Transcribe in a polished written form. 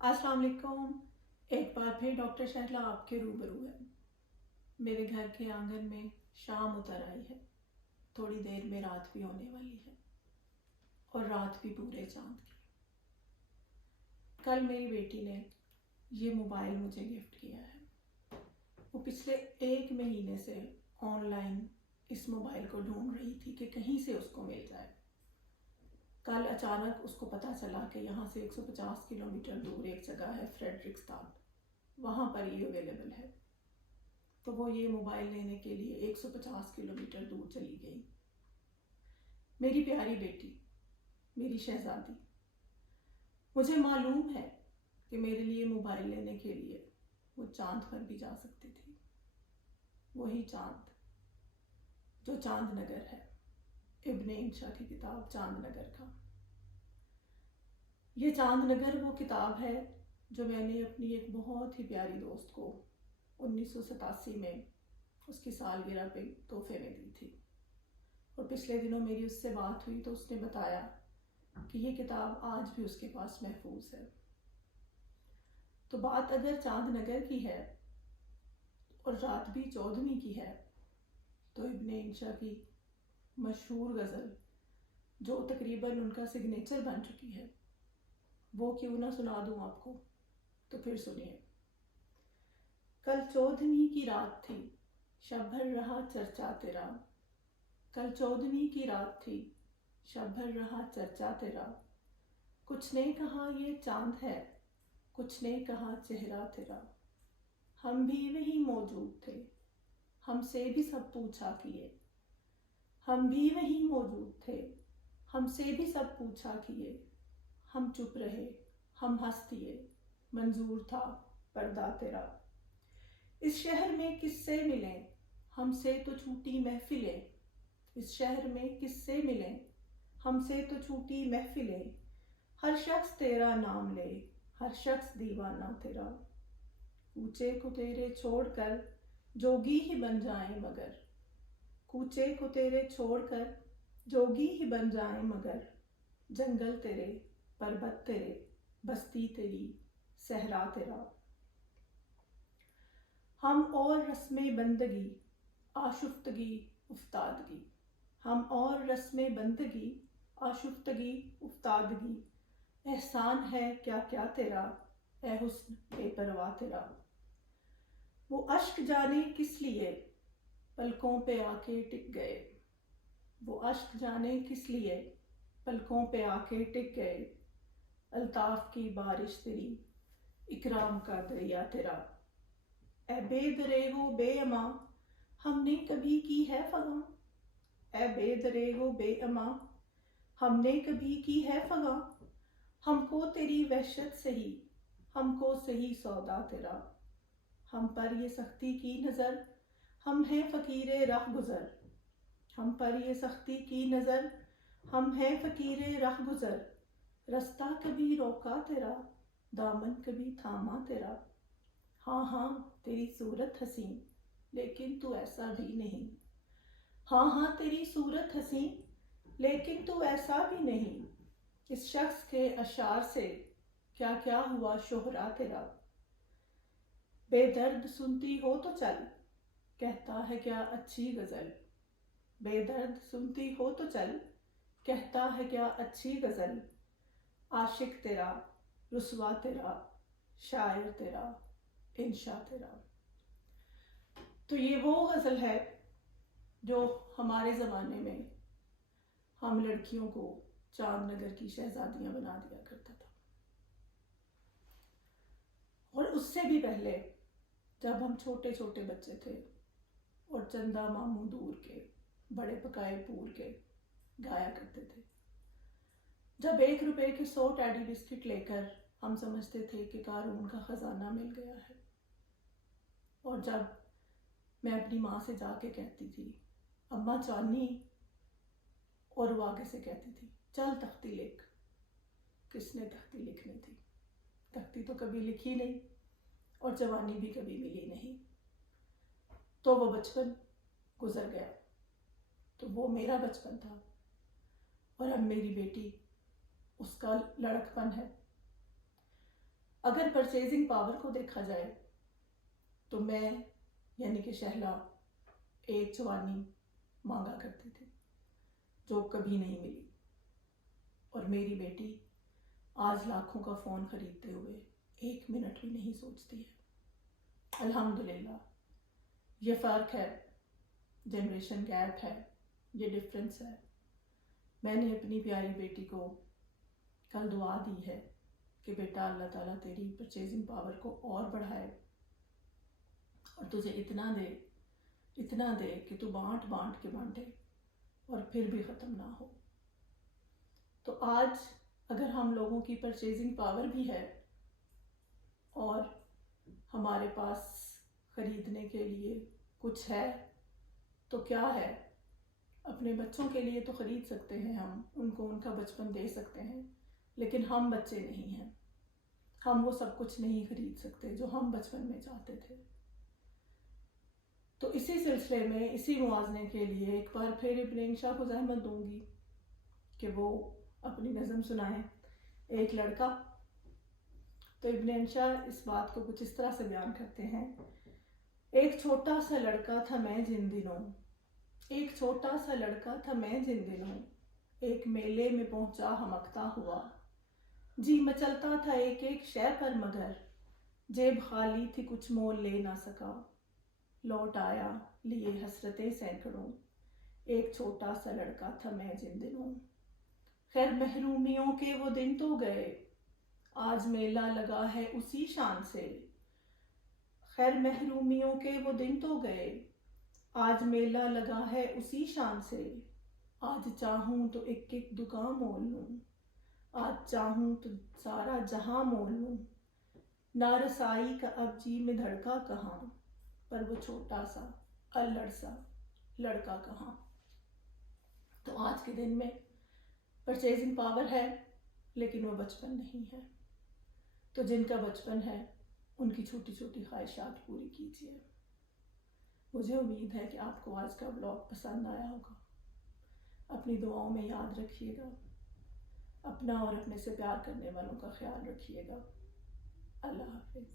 अस्सलाम वालेकुम। एक बार फिर डॉक्टर शहला आपके रूबरू है। मेरे घर के आंगन में शाम उतर आई है। थोड़ी देर में रात भी होने वाली है, और रात भी पूरे चांद की। कल मेरी बेटी ने ये मोबाइल मुझे गिफ्ट किया है। वो पिछले 1 महीने से ऑनलाइन इस मोबाइल को ढूंढ रही थी कि कहीं से उसको मिल जाए। कल अचानक उसको पता चला कि यहाँ से 150 किलोमीटर दूर एक जगह है फ्रेडरिक्सताड, वहाँ पर ये अवेलेबल है। तो वो ये मोबाइल लेने के लिए 150 किलोमीटर दूर चली गई। मेरी प्यारी बेटी, मेरी शहजादी, मुझे मालूम है कि मेरे लिए मोबाइल लेने के लिए वो चांद पर भी जा सकती थी। वही चांद जो चांद नगर है, इब्ने इंशा की किताब चांद नगर का। ये चांद नगर वो किताब है जो मैंने अपनी एक बहुत ही प्यारी दोस्त को 1987 में उसकी सालगिरह पे तोहफे में दी थी। और पिछले दिनों मेरी उससे बात हुई तो उसने बताया कि ये किताब आज भी उसके पास महफूज है। तो बात अगर चांद नगर की है और रात भी 14वीं की है, तो इब्ने इंशा की मशहूर गज़ल जो तकरीबन उनका सिग्नेचर बन चुकी है, वो क्यों ना सुना दूं आपको। तो फिर सुनिए। कल 14वीं की रात थी, शब भर रहा चर्चा तेरा। कल 14वीं की रात थी, शब भर रहा चर्चा तेरा। कुछ ने कहा ये चांद है, कुछ ने कहा चेहरा तेरा। हम भी वहीं मौजूद थे, हमसे भी सब पूछा किए। हम भी वहीं मौजूद थे, हमसे भी सब पूछा किए। हम चुप रहे, हम हंस दिए, मंजूर था पर्दा तेरा। इस शहर में किससे मिलें, हमसे तो छूटी महफिलें। इस शहर में किससे मिलें, हमसे तो छूटी महफिलें। हर शख्स तेरा नाम ले, हर शख्स दीवाना तेरा। कूचे को तेरे छोड़कर जोगी ही बन जाएं मगर। कूचे को तेरे छोड़कर जोगी ही बन जाएं मगर। जंगल तेरे, पर्वत तेरे, बस्ती तेरी, सहरा तेरा। हम और रस्में बंदगी, आशुफ्तगी, उफ्तादगी। हम और रस्में बंदगी, आशुफ्तगी, उफ्तादगी। एहसान है क्या क्या तेरा, ए हुस्न बेपरवाह तेरा। वो अश्क जाने किस लिए पलकों पे आके टिक गए। वो अश्क जाने किस लिए पलकों पे आके टिक गए। अल्ताफ की बारिश तेरी, इकराम का दरिया तेरा। ए बेदरेगो बेअमा, हमने कभी की है फगा। ए बेदरेगो बेअमा, हमने कभी की है फगा। हमको तेरी वहशत सही, हमको सही सौदा तेरा। हम पर ये सख्ती की नज़र, हम हैं फ़कीरे राह गुज़र। हम पर ये सख्ती की नज़र, हम हैं फ़कीरे राह गुज़र। रास्ता कभी रोका तेरा, दामन कभी थामा तेरा। हाँ हाँ तेरी सूरत हसीन, लेकिन तू ऐसा भी नहीं। हाँ हाँ तेरी सूरत हसीन, लेकिन तू ऐसा भी नहीं। इस शख्स के अशार से क्या क्या हुआ शोहरा तेरा। बेदर्द सुनती हो तो चल, कहता है क्या अच्छी गज़ल। बेदर्द सुनती हो तो चल, कहता है क्या अच्छी गज़ल। आशिक तेरा, रुसवा तेरा, शायर तेरा, इंशा तेरा। तो ये वो गज़ल है जो हमारे ज़माने में हम लड़कियों को चांद नगर की शहजादियाँ बना दिया करता था। और उससे भी पहले जब हम छोटे छोटे बच्चे थे और चंदा मामू दूर के, बड़े पकाए पूर के गाया करते थे। जब 1 रुपए के 100 टैडी बिस्किट लेकर हम समझते थे कि कारून का खजाना मिल गया है। और जब मैं अपनी माँ से जाके कहती थी अम्मा चांदनी, और वो आगे से कहती थी चल तख्ती लिख। किसने तख्ती लिखनी थी, तख्ती तो कभी लिखी नहीं और जवानी भी कभी मिली नहीं। तो वो बचपन गुजर गया। तो वो मेरा बचपन था और अब मेरी बेटी उसका लड़कपन है। اگر پرچیزنگ پاور کو دیکھا جائے تو میں یعنی کہ شہلا ایک جوانی مانگا کرتی تھی جو کبھی نہیں ملی، اور میری بیٹی آج لاکھوں کا فون خریدتے ہوئے 1 منٹ بھی نہیں سوچتی ہے۔ الحمدللہ، یہ فرق ہے، جنریشن گیپ ہے، یہ ڈفرینس ہے۔ میں نے اپنی پیاری بیٹی کو کل دعا دی ہے کہ بیٹا اللہ تعالیٰ تیری پرچیزنگ پاور کو اور بڑھائے اور تجھے اتنا دے کہ تو بانٹ کے بانٹے اور پھر بھی ختم نہ ہو۔ تو آج اگر ہم لوگوں کی پرچیزنگ پاور بھی ہے اور ہمارے پاس خریدنے کے لیے کچھ ہے تو کیا ہے، اپنے بچوں کے لیے تو خرید سکتے ہیں، ہم ان کو ان کا بچپن دے سکتے ہیں، لیکن ہم بچے نہیں ہیں، ہم وہ سب کچھ نہیں خرید سکتے جو ہم بچپن میں چاہتے تھے۔ تو اسی سلسلے میں، اسی موازنے کے لیے ایک بار پھر ابن انشا کو زحمت دوں گی کہ وہ اپنی نظم سنائیں، ایک لڑکا۔ تو ابن انشا اس بات کو کچھ اس طرح سے بیان کرتے ہیں: ایک چھوٹا سا لڑکا تھا میں جن دنوں، ایک چھوٹا سا لڑکا تھا میں جن دنوں، ایک میلے میں پہنچا ہمکتا ہوا، جی مچلتا تھا ایک ایک شے پر مگر جیب خالی تھی کچھ مول لے نہ سکا، لوٹ آیا لیے حسرتیں سینکڑوں، ایک چھوٹا سا لڑکا تھا میں جن دنوں۔ خیر محرومیوں کے وہ دن تو گئے، آج میلہ لگا ہے اسی شان سے، خیر محرومیوں کے وہ دن تو گئے، آج میلہ لگا ہے اسی شان سے، آج چاہوں تو ایک ایک دکان مول لوں، آج چاہوں تو سارا جہاں مول لوں، نہ رسائی کا اب جی میں دھڑکا کہاں، پر وہ چھوٹا سا الڑ سا لڑکا کہاں۔ تو آج کے دن میں پرچیزنگ پاور ہے لیکن وہ بچپن نہیں ہے، تو جن کا بچپن ہے ان کی چھوٹی چھوٹی خواہشات پوری کیجیے۔ مجھے امید ہے کہ آپ کو آج کا ولاگ پسند آیا ہوگا۔ اپنی دعاؤں میں یاد رکھیے گا، اپنا اور اپنے سے پیار کرنے والوں کا خیال رکھیے گا۔ اللہ حافظ۔